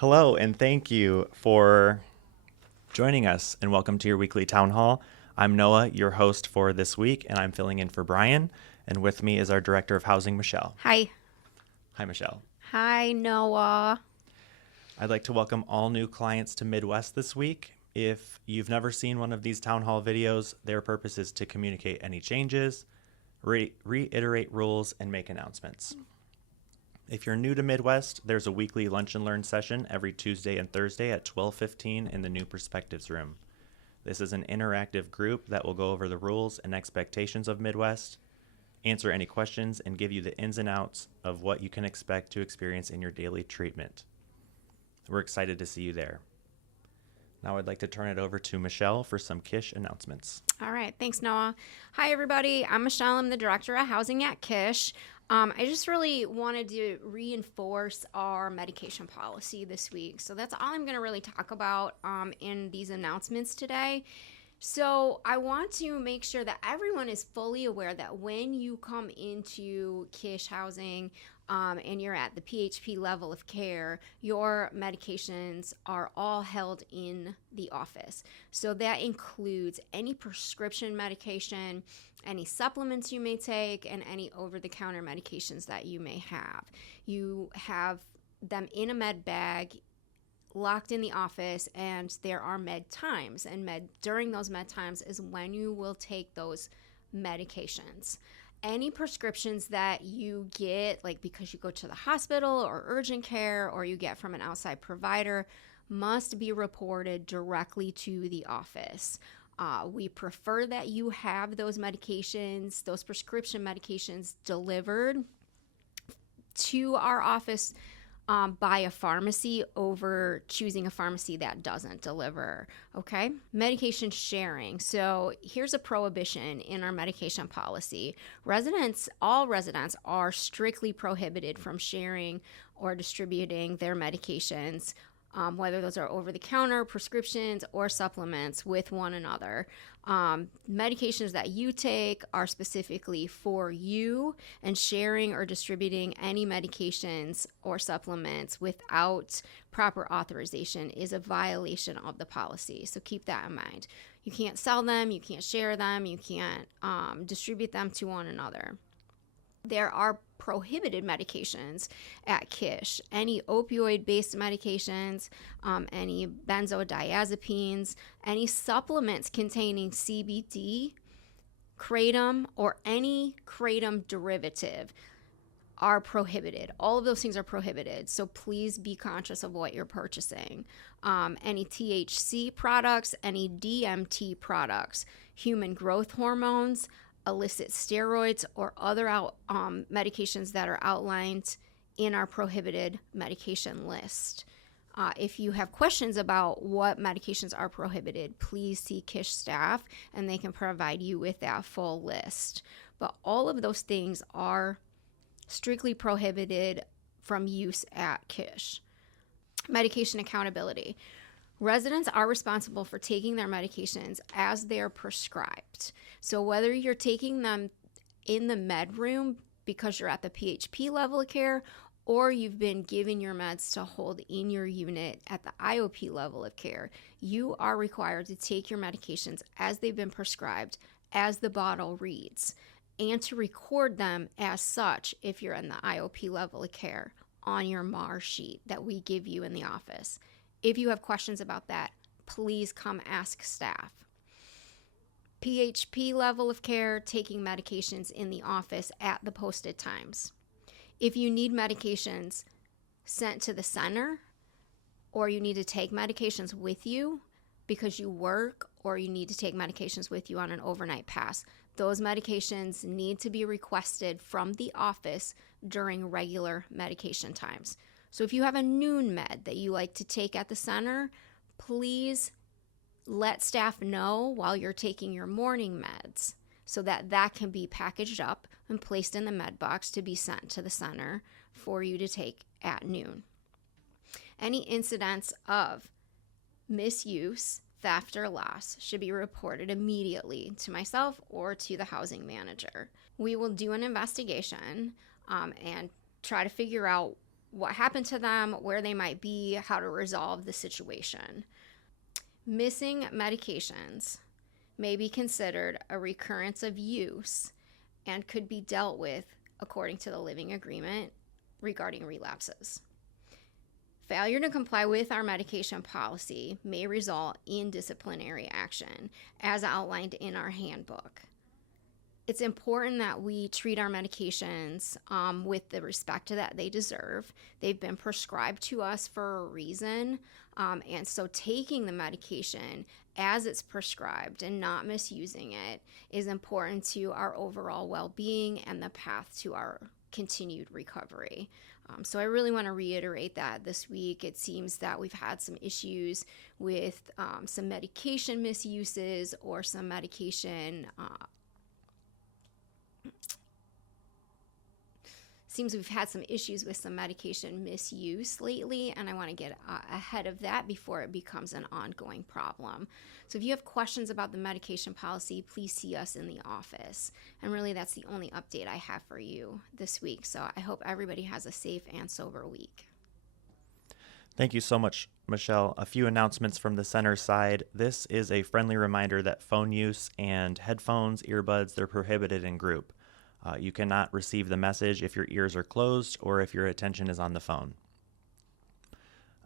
Hello, and thank you for joining us, and welcome to your weekly town hall. I'm Noah, your host for this week, and I'm filling in for Brian. And with me is our Director of Housing, Michelle. Hi. Hi, Michelle. Hi, Noah. I'd like to welcome all new clients to Midwest this week. If you've never seen one of these town hall videos, their purpose is to communicate any changes, reiterate rules, and make announcements. If you're new to Midwest, there's a weekly lunch and learn session every Tuesday and Thursday at 12:15 in the New Perspectives room. This is an interactive group that will go over the rules and expectations of Midwest, answer any questions, and give you the ins and outs of what you can expect to experience in your daily treatment. We're excited to see you there. Now I'd like to turn it over to Michelle for some Kish announcements. All right. Thanks, Noah. Hi, everybody. I'm Michelle. I'm the Director of Housing at Kish. I just really wanted to reinforce our medication policy this week. So that's all I'm going to really talk about in these announcements today. So I want to make sure that everyone is fully aware that when you come into Kish Housing and you're at the PHP level of care, your medications are all held in the office. So that includes any prescription medication, any supplements you may take, and any over-the-counter medications that you may have. You have them in a med bag locked in the office, and there are med times, and during those med times is when you will take those medications. Any prescriptions that you get, like because you go to the hospital or urgent care or you get from an outside provider, must be reported directly to the office. We prefer that you have those medications, those prescription medications, delivered to our office by a pharmacy over choosing a pharmacy that doesn't deliver. Okay? Medication sharing. So here's a prohibition in our medication policy. All residents are strictly prohibited from sharing or distributing their medications, whether those are over-the-counter, prescriptions, or supplements, with one another. Medications that you take are specifically for you, and sharing or distributing any medications or supplements without proper authorization is a violation of the policy. So keep that in mind. You can't sell them, you can't share them, you can't distribute them to one another. There are prohibited medications at Kish. Any opioid-based medications, any benzodiazepines, any supplements containing CBD, kratom, or any kratom derivative are prohibited. All of those things are prohibited, so please be conscious of what you're purchasing. Any THC products, any DMT products, human growth hormones, illicit steroids, or other medications that are outlined in our prohibited medication list. If you have questions about what medications are prohibited, please see Kish staff and they can provide you with that full list. But all of those things are strictly prohibited from use at Kish. Medication accountability. Residents are responsible for taking their medications as they're prescribed. So whether you're taking them in the med room because you're at the PHP level of care, or you've been given your meds to hold in your unit at the IOP level of care, you are required to take your medications as they've been prescribed, as the bottle reads, and to record them as such if you're in the IOP level of care on your MAR sheet that we give you in the office. If you have questions about that, please come ask staff. PHP level of care, taking medications in the office at the posted times. If you need medications sent to the center, or you need to take medications with you because you work, or you need to take medications with you on an overnight pass, those medications need to be requested from the office during regular medication times. So if you have a noon med that you like to take at the center, please let staff know while you're taking your morning meds so that that can be packaged up and placed in the med box to be sent to the center for you to take at noon. Any incidents of misuse, theft, or loss should be reported immediately to myself or to the housing manager. We will do an investigation and try to figure out what happened to them, where they might be, how to resolve the situation. Missing medications may be considered a recurrence of use and could be dealt with according to the living agreement regarding relapses. Failure to comply with our medication policy may result in disciplinary action, as outlined in our handbook. It's important that we treat our medications with the respect that they deserve. They've been prescribed to us for a reason, and so taking the medication as it's prescribed and not misusing it is important to our overall well-being and the path to our continued recovery. So I really want to reiterate that this week. It seems that we've had some issues with some medication misuses or some medication seems we've had some issues with some medication misuse lately, and I want to get ahead of that before it becomes an ongoing problem. So if you have questions about the medication policy, please see us in the office. And really, that's the only update I have for you this week. So I hope everybody has a safe and sober week. Thank you so much, Michelle. A few announcements from the center side. This is a friendly reminder that phone use and headphones, earbuds, they're prohibited in group. You cannot receive the message if your ears are closed or if your attention is on the phone.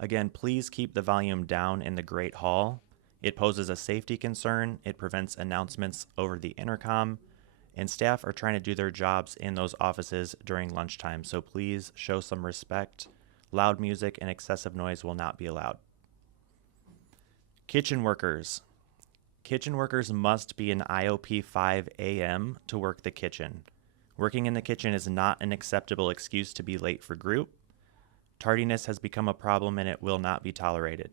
Again, please keep the volume down in the Great Hall. It poses a safety concern. It prevents announcements over the intercom, and staff are trying to do their jobs in those offices during lunchtime, so please show some respect. Loud music and excessive noise will not be allowed. Kitchen workers. Kitchen workers must be an IOP 5 AM to work the kitchen. Working in the kitchen is not an acceptable excuse to be late for group. Tardiness has become a problem and it will not be tolerated.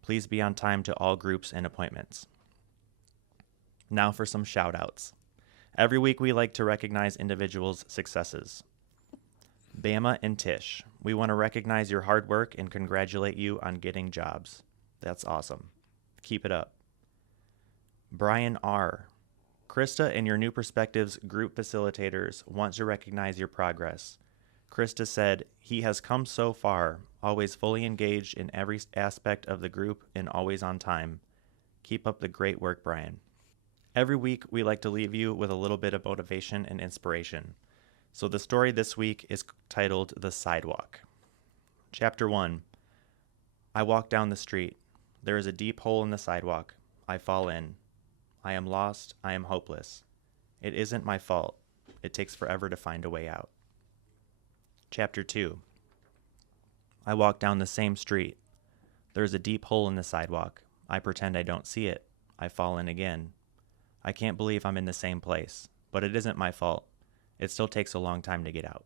Please be on time to all groups and appointments. Now for some shout outs. Every week we like to recognize individuals' successes. Bama and Tish, we want to recognize your hard work and congratulate you on getting jobs. That's awesome. Keep it up. Brian R. Krista and your New Perspectives group facilitators want to recognize your progress. Krista said, he has come so far, always fully engaged in every aspect of the group and always on time. Keep up the great work, Brian. Every week, we like to leave you with a little bit of motivation and inspiration. So the story this week is titled The Sidewalk. Chapter 1. I walk down the street. There is a deep hole in the sidewalk. I fall in. I am lost. I am hopeless. It isn't my fault. It takes forever to find a way out. Chapter 2. I walk down the same street. There is a deep hole in the sidewalk. I pretend I don't see it. I fall in again. I can't believe I'm in the same place, but it isn't my fault. It still takes a long time to get out.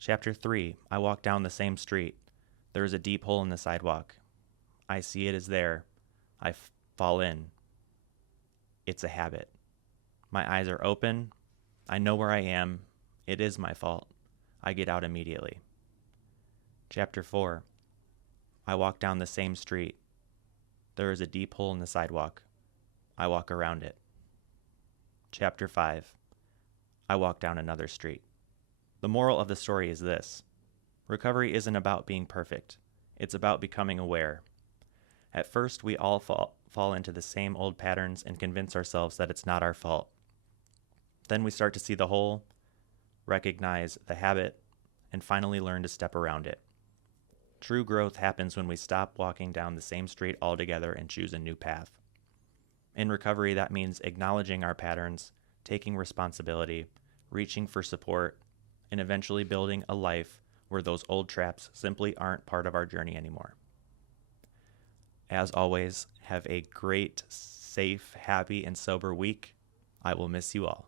Chapter 3. I walk down the same street. There is a deep hole in the sidewalk. I see it is there. I fall in. It's a habit. My eyes are open. I know where I am. It is my fault. I get out immediately. Chapter 4. I walk down the same street. There is a deep hole in the sidewalk. I walk around it. Chapter 5. I walk down another street. The moral of the story is this. Recovery isn't about being perfect. It's about becoming aware. At first, we all fall into the same old patterns and convince ourselves that it's not our fault. Then we start to see the hole, recognize the habit, and finally learn to step around it. True growth happens when we stop walking down the same street altogether and choose a new path. In recovery, that means acknowledging our patterns, taking responsibility, reaching for support, and eventually building a life where those old traps simply aren't part of our journey anymore. As always, have a great, safe, happy, and sober week. I will miss you all.